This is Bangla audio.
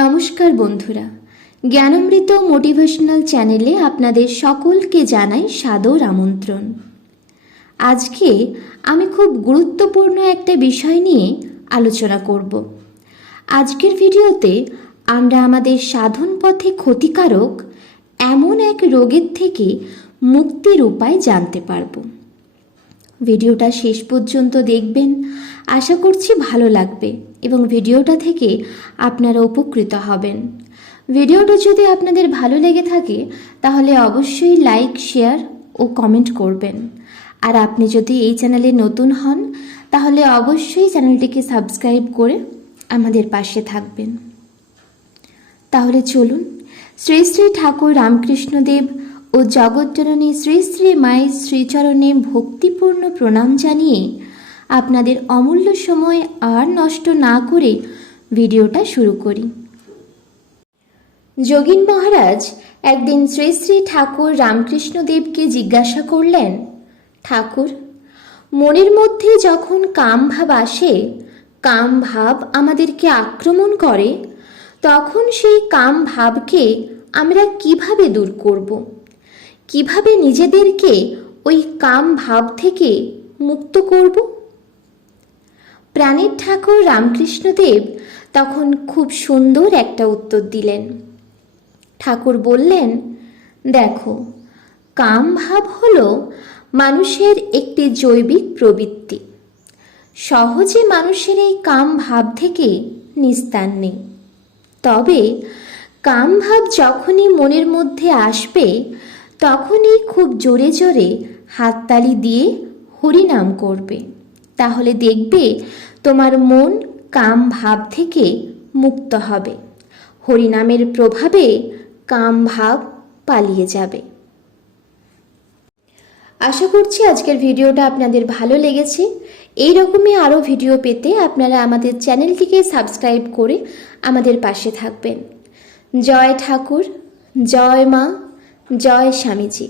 নমস্কার বন্ধুরা, জ্ঞানামৃত মোটিভেশনাল চ্যানেলে আপনাদের সকলকে জানাই সাদর আমন্ত্রণ। আজকে আমি খুব গুরুত্বপূর্ণ একটা বিষয় নিয়ে আলোচনা করব। আজকের ভিডিওতে আমরা আমাদের সাধন পথে ক্ষতিকারক এমন এক রোগের থেকে মুক্তির উপায় জানতে পারব। ভিডিওটা শেষ পর্যন্ত দেখবেন, আশা করছি ভালো লাগবে এবং ভিডিওটা থেকে আপনারা উপকৃত হবেন। ভিডিওটা যদি আপনাদের ভালো লেগে থাকে তাহলে অবশ্যই লাইক, শেয়ার ও কমেন্ট করবেন। আর আপনি যদি এই চ্যানেলে নতুন হন তাহলে অবশ্যই চ্যানেলটিকে সাবস্ক্রাইব করে আমাদের পাশে থাকবেন। তাহলে চলুন শ্রী শ্রী ঠাকুর রামকৃষ্ণদেব ও জগজ্জননী শ্রী শ্রী মায়ের শ্রীচরণে ভক্তিপূর্ণ প্রণাম জানিয়ে আপনাদের অমূল্য সময় আর নষ্ট না করে ভিডিওটা শুরু করি। যোগীন মহারাজ একদিন শ্রী শ্রী ঠাকুর রামকৃষ্ণদেবকে জিজ্ঞাসা করলেন, ঠাকুর, মনের মধ্যে যখন কাম ভাব আসে, কাম ভাব আমাদেরকে আক্রমণ করে, তখন সেই কাম ভাবকে আমরা কিভাবে দূর করব? কিভাবে নিজেদেরকে ওই কাম ভাব থেকে মুক্ত করব? প্রাণের ঠাকুর রামকৃষ্ণদেব তখন খুব সুন্দর একটা উত্তর দিলেন। ঠাকুর বললেন, দেখো, কাম ভাব হলো মানুষের একটি জৈবিক প্রবৃত্তি। সহজে মানুষের এই কাম ভাব থেকে নিস্তার নেই। তবে কাম ভাব যখনই মনের মধ্যে আসবে তখনই খুব জোরে জোরে হাততালি দিয়ে হরিনাম করবে। তাহলে দেখবে তোমার মন কাম ভাব থেকে মুক্ত হবে। হরিনামের প্রভাবে কাম ভাব পালিয়ে যাবে। আশা করছি আজকের ভিডিওটা আপনাদের ভালো লেগেছে। এই রকমই আরও ভিডিও পেতে আপনারা আমাদের চ্যানেলটিকে সাবস্ক্রাইব করে আমাদের পাশে থাকবেন। জয় ঠাকুর, জয় মা, জয় স্বামীজি।